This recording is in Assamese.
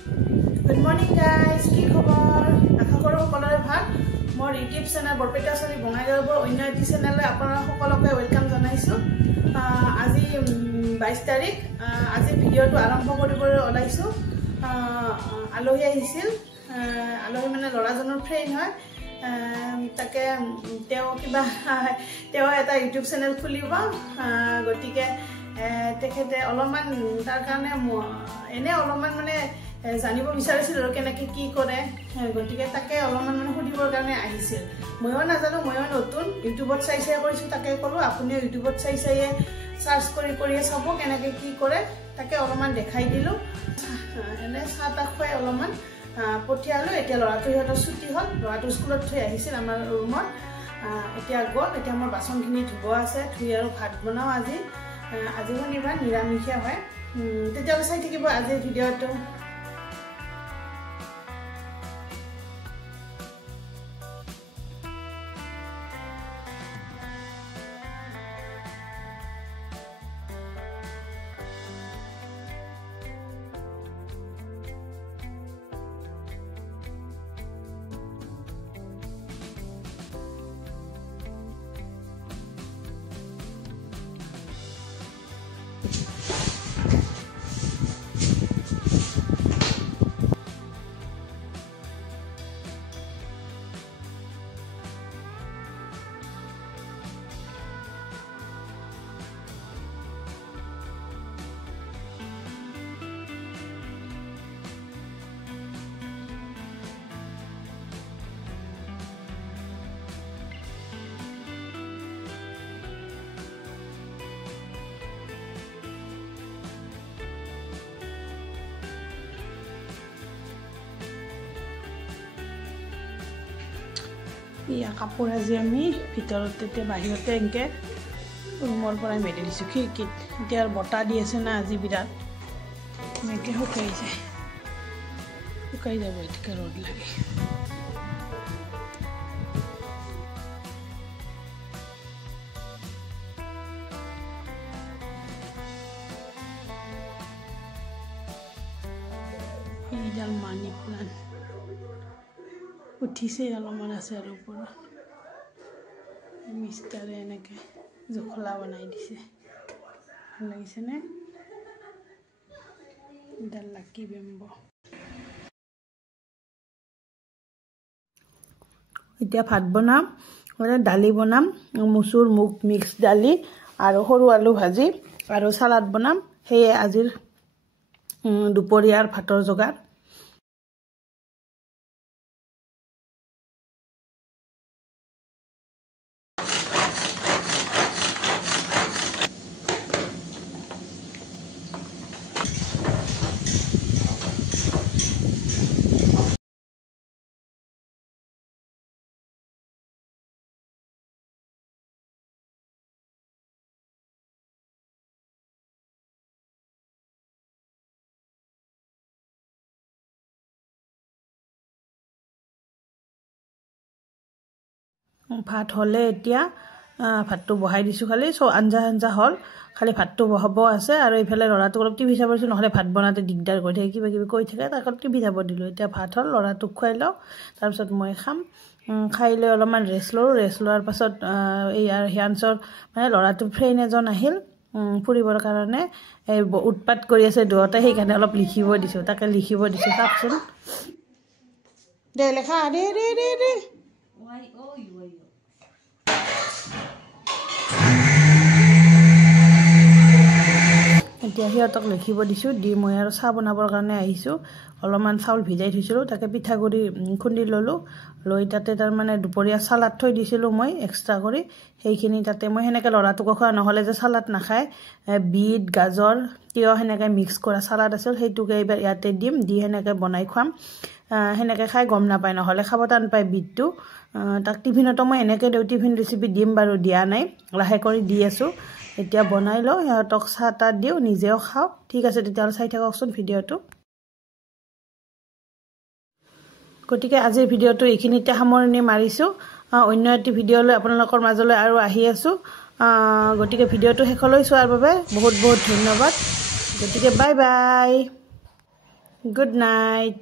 Good morning guys, কি খবৰ? আশা কৰো সকলোৰে ভাল। মোৰ ইউটিউব চেনেল বৰপেটা চলি বঙাইগাঁৱৰ অন্য এটি চেনেললৈ আপোনালোক সকলোকে ওয়েলকাম জনাইছো। আজি 22 তাৰিখ। আজি ভিডিঅ'টো আৰম্ভ কৰিবলৈ ওলাইছো। আলহী আহিছিল। আলহী মানে ল'ৰাজনৰ ফ্ৰেণ্ড হয়। তাকে তেওঁ এটা ইউটিউব চেনেল খুলিব। গতিকে তেখেতে অলপমান তাৰ কাৰণে এনে অলপমান মানে জানিব বিচাৰিছিল আৰু কেনেকৈ কি কৰে। গতিকে তাকে অলপমান মানে সুধিবৰ কাৰণে আহিছিল। ময়ো নাজানো, ময়ো নতুন ইউটিউবত চাই কৰিছোঁ। তাকে ক'লোঁ আপুনিও ইউটিউবত চাই চাৰ্চ কৰি চাব কেনেকৈ কি কৰে। তাকে অলপমান দেখাই দিলোঁ। এনে চাহ তাহ খুৱাই অলপমান পঠিয়ালোঁ। এতিয়া ল'ৰাটো সিহঁতৰ ছুটি হ'ল। ল'ৰাটো স্কুলত থৈ আহিছিল আমাৰ ৰুমত। এতিয়া গ'ল। এতিয়া মোৰ বাচনখিনি ধুব আছে। ধুই আৰু ভাত বনাওঁ। আজি শনিবাৰ নিৰামিষে হয়। তেতিয়াহ'লে চাই থাকিব আজিৰ ভিডিঅ'টো। ইয়া কাপোৰ আজি আমি ভিতৰতে বাহিৰতে এনেকৈ ৰুমৰ পৰাই মেলি দিছোঁ খিৰিকীত। এতিয়া আৰু বতাহ দি আছে না আজি বিৰাট। এনেকৈ শুকাই যাব এতিয়া ৰ'দ লাগে। এইডাল মানি প্লাণ্ট উঠিছে, অলপমান আছে আৰু ওপৰত। মিষ্টাৰে এনেকৈ জখলা বনাই দিছে। ভাল লাগিছেনে? এডাল লাকি বেম্ব। এতিয়া ভাত বনাম, দালি বনাম, মচুৰ মুগ মিক্স দালি আৰু সৰু আলু ভাজি আৰু চালাড বনাম। সেয়ে আজিৰ দুপৰীয়াৰ ভাতৰ যোগাৰ। ভাত হ'লে এতিয়া ভাতটো বহাই দিছোঁ। খালি আঞ্জা হ'ল, খালি ভাতটো বহাব আছে। আৰু এইফালে ল'ৰাটোক অলপ টিভি চাব দিছোঁ, নহ'লে ভাত বনাওঁতে দিগদাৰ কৰি থাকে, কিবা কিবি কৈ থাকে। তাক টিভি চাব দিলোঁ। এতিয়া ভাত হ'ল, ল'ৰাটোক খুৱাই লওঁ, তাৰপিছত মই খাম। খাই লৈ অলপমান ৰেষ্ট লওঁ। ৰেষ্ট লোৱাৰ পাছত এই হিয়াঞ্চৰ মানে ল'ৰাটোৰ ফ্ৰেণ্ড এজন আহিল ফুৰিবৰ কাৰণে। এই উৎপাত কৰি আছে দুয়োটাই, সেইকাৰণে অলপ লিখিব দিছোঁ। তাকে লিখিব দিছোঁ। চাওকচোন দে লেখা দে। এতিয়া সিহঁতক লিখিব দিছোঁ। দি মই আৰু চাহ বনাবৰ কাৰণে আহিছোঁ। অলপমান চাউল ভিজাই থৈছিলোঁ, তাকে পিঠাগুড়ি খুন্দি ল'লোঁ। লৈ তাতে তাৰমানে দুপৰীয়া চালাড থৈ দিছিলোঁ মই এক্সট্ৰা কৰি। সেইখিনি তাতে মই সেনেকৈ ল'ৰাটোকো খোৱা, নহ'লে যে চালাড নাখায়। বিট গাজৰ তিয়ঁহ সেনেকৈ মিক্স কৰা চালাড আছিল, সেইটোকে এইবাৰ ইয়াতে দিম। দি সেনেকৈ বনাই খুৱাম। সেনেকৈ খাই গম নাপায়, নহ'লে খাব টান পায় বিটটো। তাক টিফিনতো মই এনেকৈ দিওঁ। টিফিন ৰেচিপি দিম বাৰু, দিয়া নাই, লাহে কৰি দি আছোঁ। এতিয়া বনাই লওঁ, সিহঁতক চাহ তাহ দিওঁ, নিজেও খাওঁ। ঠিক আছে, তেতিয়াহ'লে চাই থাককচোন ভিডিঅ'টো। গতিকে আজিৰ ভিডিঅ'টো এইখিনিতে সামৰণি মাৰিছোঁ। অন্য এটি ভিডিঅ' লৈ আপোনালোকৰ মাজলৈ আৰু আহি আছোঁ। গতিকে ভিডিঅ'টো শেষলৈ চোৱাৰ বাবে বহুত বহুত ধন্যবাদ। গতিকে বাই বাই। Good night.